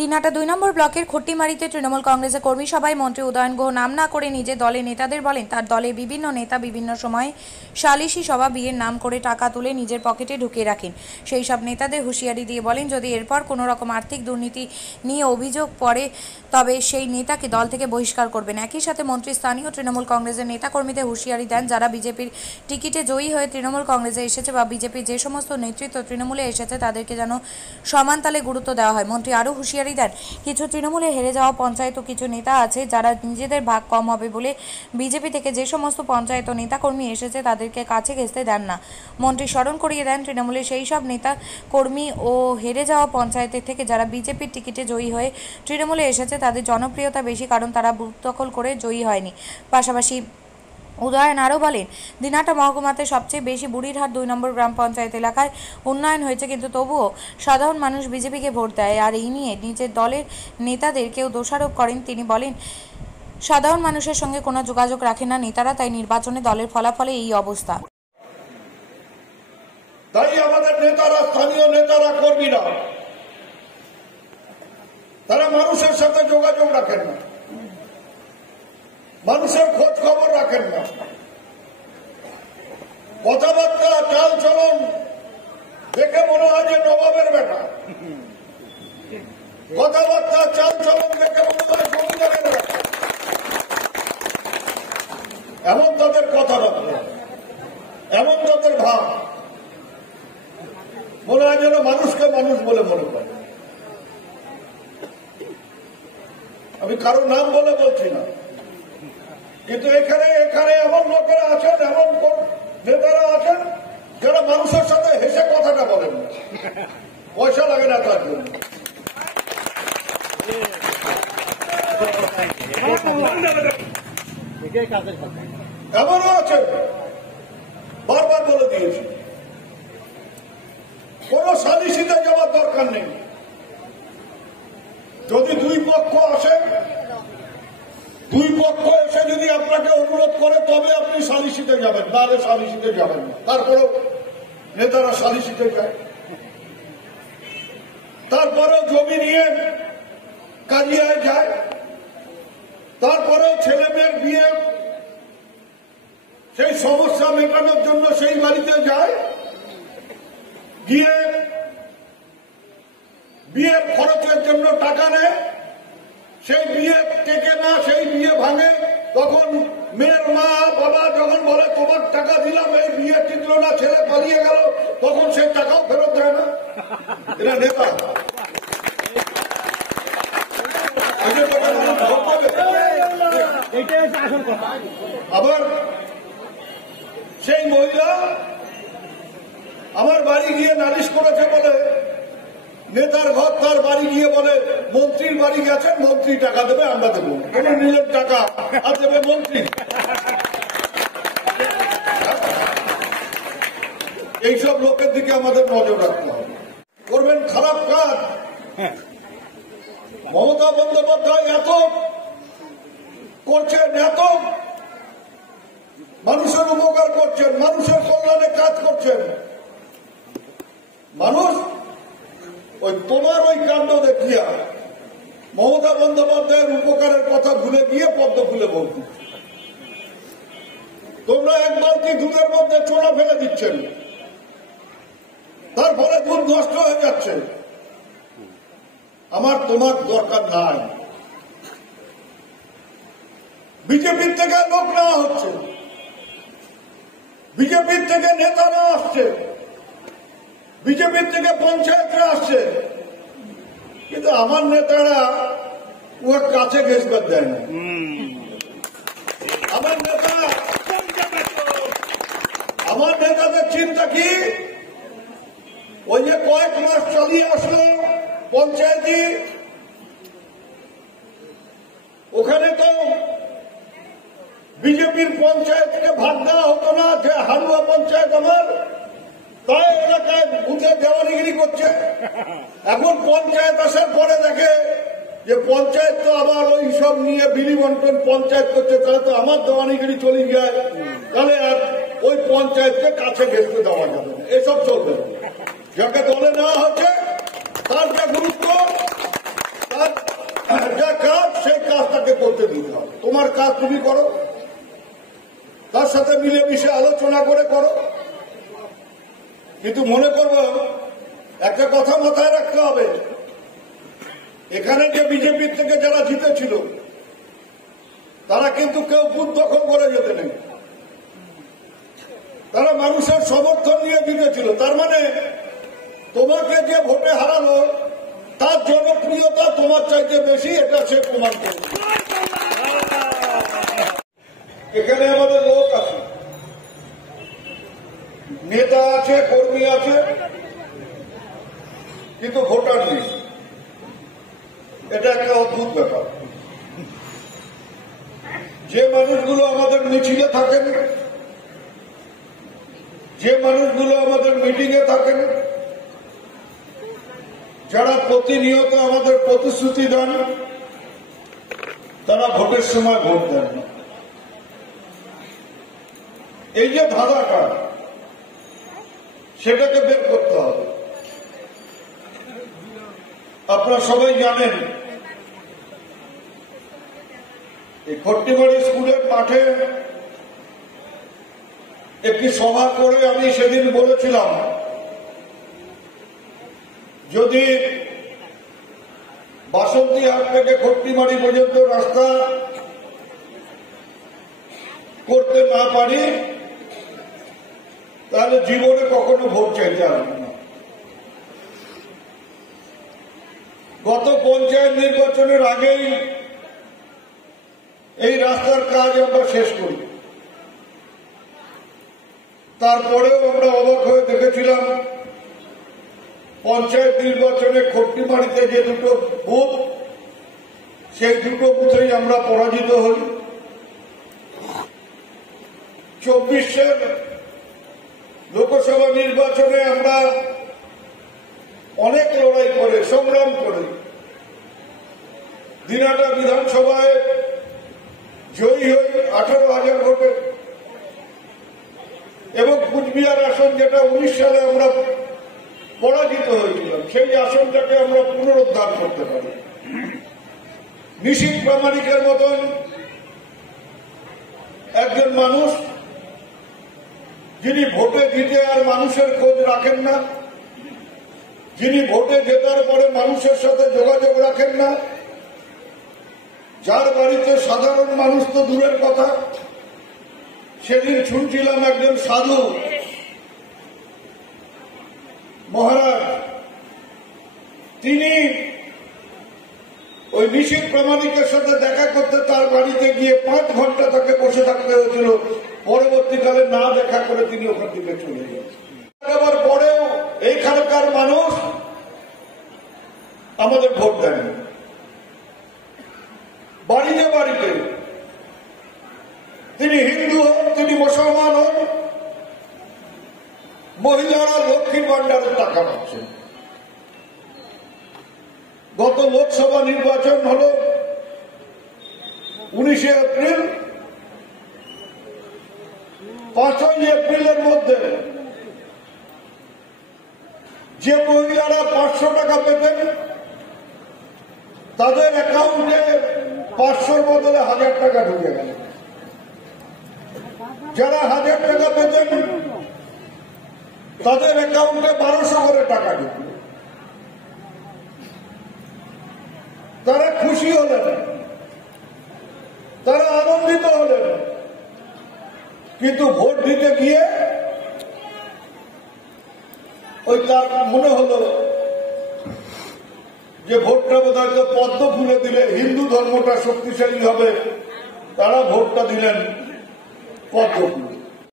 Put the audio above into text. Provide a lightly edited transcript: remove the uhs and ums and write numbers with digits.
দিনহাটা 2 নম্বর ব্লকের খট্টিমারিতে তৃণমূল কংগ্রেসের কর্মী সভায় মন্ত্রী উদয়ন গুহ নাম না করে নিজের দলের নেতাদের বলেন তার দলে বিভিন্ন নেতা বিভিন্ন সময় সালিশি সভা বিয়ের নাম করে টাকা তুলে নিজের পকেটে ঢুকিয়ে রাখেন। সেই সব নেতাদের হুঁশিয়ারি দিয়ে বলেন যদি এরপর কোনো রকম আর্থিক দুর্নীতি নিয়ে অভিযোগ পড়ে তবে সেই নেতাকে দল থেকে বহিষ্কার করবেন। একই সাথে মন্ত্রী স্থানীয় তৃণমূল কংগ্রেসের নেতাকর্মীদের হুঁশিয়ারি দেন যারা বিজেপির টিকিটে জয়ী হয়ে তৃণমূল কংগ্রেসে এসেছে বা বিজেপির যে সমস্ত নেতৃত্ব তৃণমূলে এসেছে তাদেরকে যেন সমান তালে গুরুত্ব দেওয়া হয়। মন্ত্রী আরও হুঁশিয়ারি দেন কিছু তৃণমূলে হেরে যাওয়া পঞ্চায়েত ও কিছু নেতা আছে যারা নিজেদের ভাগ কম হবে বলে বিজেপি থেকে যে সমস্ত পঞ্চায়েত ও নেতাকর্মী এসেছে তাদেরকে কাছে ঘেঁষতে দেন না। মন্ত্রী স্মরণ করিয়ে দেন তৃণমূলের সেই সব নেতা কর্মী ও হেরে যাওয়া পঞ্চায়েতের থেকে যারা বিজেপির টিকিটে জয়ী হয়ে তৃণমূলে এসেছে তাদের জনপ্রিয়তা বেশি, কারণ তারা বুথ দখল করে জয়ী হয়নি। পাশাপাশি উদয়ন আরও বলেন দিনহাটা মহকুমাতে সবচেয়ে বেশি বুড়িরহাট 2 নম্বর গ্রাম পঞ্চায়েত এলাকায় উন্নয়ন হয়েছে, কিন্তু তবুও সাধারণ মানুষ বিজেপিকে ভোট দেয়। আর এই নিয়ে নিজের দলের নেতাদের কেউ দোষারোপ করেন। তিনি বলেন সাধারণ মানুষের সঙ্গে কোনো যোগাযোগ রাখে না নেতারা, তাই নির্বাচনে দলের ফলাফলে এই অবস্থা। তাই আমাদের নেতারা, স্থানীয় নেতারা, কর্মীরা তারা মানুষের সাথে যোগাযোগ রাখেন না, মানুষের খোঁজ খবর রাখেন না, কথাবার্তা চাল চলন দেখে মনে হয় যে নবাবের বেটা, কথাবার্তা চাল চলন দেখে মনে হয় জমিদারের বেটা, এমন তাদের কথাবার্তা, এমন তাদের ভাব, মনে হয় যেন মানুষকে মানুষ বলে মনে করে। আমি কারো নাম বলে বলছি না, কিন্তু এখানে এমন লোকেরা আছেন, এমন নেতারা আছেন যারা মানুষের সাথে হেসে কথাটা বলেন, পয়সা লাগে না তার জন্য। এমনও আছে, বারবার বলে দিয়েছি, কোন সালিশিতে যাওয়ার দরকার নেই। যদি দুই পক্ষ আসে, দুই পক্ষ এসে যদি আপনাকে অনুরোধ করে তবে আপনি সালিশিতে যাবেন, নাহলে সালিশিতে যাবেন না। তারপরেও নেতারা সালিশিতে যায়, তারপরেও জমি নিয়ে কাজিয়ায় যায়, তারপরেও ছেলে মেয়ের বিয়ে সেই সমস্যা মেটানোর জন্য সেই বাড়িতে যায়, গিয়ে বিয়ের খরচের জন্য টাকা নেয়, সেই বিয়ে টেকে না, সেই বিয়ে ভাঙে। তখন মেয়ের মা বাবা যখন বলে তোমার টাকা দিলাম, এই বিয়ে টিকলো না, ছেলে পালিয়ে গেল, তখন সেই টাকাও ফেরত দেয় না। এটা নেতা? আবার সেই মহিলা আমার বাড়ি গিয়ে নালিশ করেছে বলে নেতার ঘর তার বাড়ি গিয়ে বলে মন্ত্রীর বাড়ি গেছেন, মন্ত্রী টাকা দেবে, আমরা দেবো, কোন নিজের টাকা আর দেবে মন্ত্রী। এইসব লোকের দিকে আমাদের নজর রাখতে হবে। করবেন খারাপ কাজ। মমতা বন্দ্যোপাধ্যায় এত করছেন, এত মানুষের উপকার করছেন, মানুষের কল্যাণে কাজ করছেন, মানুষ ওই তোমার ওই কাণ্ড দেখিয়া মমতা বন্দ্যোপাধ্যায়ের উপকারের কথা ভুলে গিয়ে পদ্ম ফুলে বলছি। তোমরা এক বালতি দুধের মধ্যে চোরা ফেলে দিচ্ছেন, তার ফলে দুধ নষ্ট হয়ে যাচ্ছে। আমার তোমার দরকার নাই। বিজেপির থেকে লোক নেওয়া হচ্ছে, বিজেপির থেকে নেতারা আসছে, বিজেপির থেকে পঞ্চায়েতরা আসছে, কিন্তু আমার নেতারা ওর কাছে ঘেঁষবার দেয় না। আমার নেতাদের চিন্তা কি, ওই যে কয়েক মাস চালিয়ে আসলো পঞ্চায়েতি, ওখানে তো বিজেপির পঞ্চায়েতকে ভাগ দেওয়া হতো না, যে হালুয়া পঞ্চায়েত আমার, তাই এলাকায় বুঝে দেওয়ানিগিরি করছে। এখন পঞ্চায়েত আসার পরে দেখে যে পঞ্চায়েত তো আবার ওই সব নিয়ে বিলি বন্টন পঞ্চায়েত করছে, তাহলে তো আমার দেওয়ানিগিরি চলে যায়, তাহলে আর ওই পঞ্চায়েতকে কাছে ঘেঁষতে দেওয়া যাবে না, এসব চলবে। যাকে দলে নেওয়া হচ্ছে তার যে গুরুত্ব, তাকে করতে দিতে হবে। তোমার কাজ তুমি করো, তার সাথে মিলেমিশে আলোচনা করে করো। কিন্তু মনে করবো একটা কথা মাথায় রাখতে হবে, এখানে যে বিজেপির থেকে যারা জিতেছিল তারা কিন্তু কেউ বুথ দখল করে যেতে নেই, তারা মানুষের সমর্থন নিয়ে জিতেছিল। তার মানে তোমাকে যে ভোটে হারালো তার জনপ্রিয়তা তোমার চাইতে বেশি, এটা সে প্রমাণ করেছে। এখানে আমাদের লোক আছে, নেতা আছে, কর্মী আছে, কিন্তু ভোটার নেই। এটা একটা অদ্ভুত ব্যাপার। যে মানুষগুলো আমাদের মিছিলে থাকেন, যে মানুষগুলো আমাদের মিটিং এ থাকেন, যারা প্রতিনিয়ত আমাদের প্রতিশ্রুতি দেন, তারা ভোটের সময় ভোট দেন না। এই যে ধাঁধাটা, সেটাকে বের করতে হবে। আপনারা সবাই জানেন, এই খট্টিমারি স্কুলের মাঠে একটি সভা করে আমি সেদিন বলেছিলাম, যদি বাসন্তীহাট থেকে খট্টিমারি পর্যন্ত রাস্তা করতে না পারি তাহলে জীবনে কখনো ভোট চাইতে আসবে না। গত পঞ্চায়েত নির্বাচনের আগেই এই রাস্তার কাজ আমরা শেষ করি। তারপরেও আমরা অবাক হয়ে দেখেছিলাম পঞ্চায়েত নির্বাচনে খট্টিমারিতে যে দুটো বুথ, সেই দুটো বুথেই আমরা পরাজিত হই। 24 লোকসভা নির্বাচনে আমরা অনেক লড়াই করে, সংগ্রাম করে দিনাটা বিধানসভায় জয়ী হই 18,000 ভোটে, এবং কুচবিহার আসন যেটা 19 সালে আমরা পরাজিত হয়েছিলাম, সেই আসনটাকে আমরা পুনরুদ্ধার করতে পারি। নিশীথ প্রামাণিকের মতন একজন মানুষ, যিনি ভোটে জিতে আর মানুষের খোঁজ রাখেন না, যিনি ভোটে জেতার পরে মানুষের সাথে যোগাযোগ রাখেন না, যার বাড়িতে সাধারণ মানুষ তো দূরের কথা। সেদিন শুনছিলাম একজন সাধু মহারাজ, তিনি ওই নিশীথ প্রামাণিকের সাথে দেখা করতে তার বাড়িতে গিয়ে 5 ঘন্টা তাকে বসে থাকতে হয়েছিল। পরবর্তীকালে না দেখা করে তিনি ওখান থেকে চলে গেছেন। দেওয়ার পরেও এইখানকার মানুষ আমাদের ভোট দেন। বাড়িতে বাড়িতে, তিনি হিন্দু হন, তিনি মুসলমান হন, মহিলারা লক্ষ্মীর ভান্ডারের টাকা পাচ্ছেন। গত লোকসভা নির্বাচন হল 19 এপ্রিল। 5 এপ্রিলের মধ্যে যে মহিলারা 500 টাকা পেতেন, তাদের অ্যাকাউন্টে 500-র বদলে 1000 টাকা ঢুকে গেল। যারা 1000 টাকা পেতেন, তাদের অ্যাকাউন্টে 1200 করে টাকা ঢুকল। তারা খুশি হলেন, তারা আনন্দিত হলেন, কিন্তু ভোট দিতে গিয়ে ওই তার মনে হলো যে ভোটটা বোধহয় পদ্ম ফুলে দিলে হিন্দু ধর্মটা শক্তিশালী হবে, তারা ভোটটা দিলেন পদ্ম ফুলে।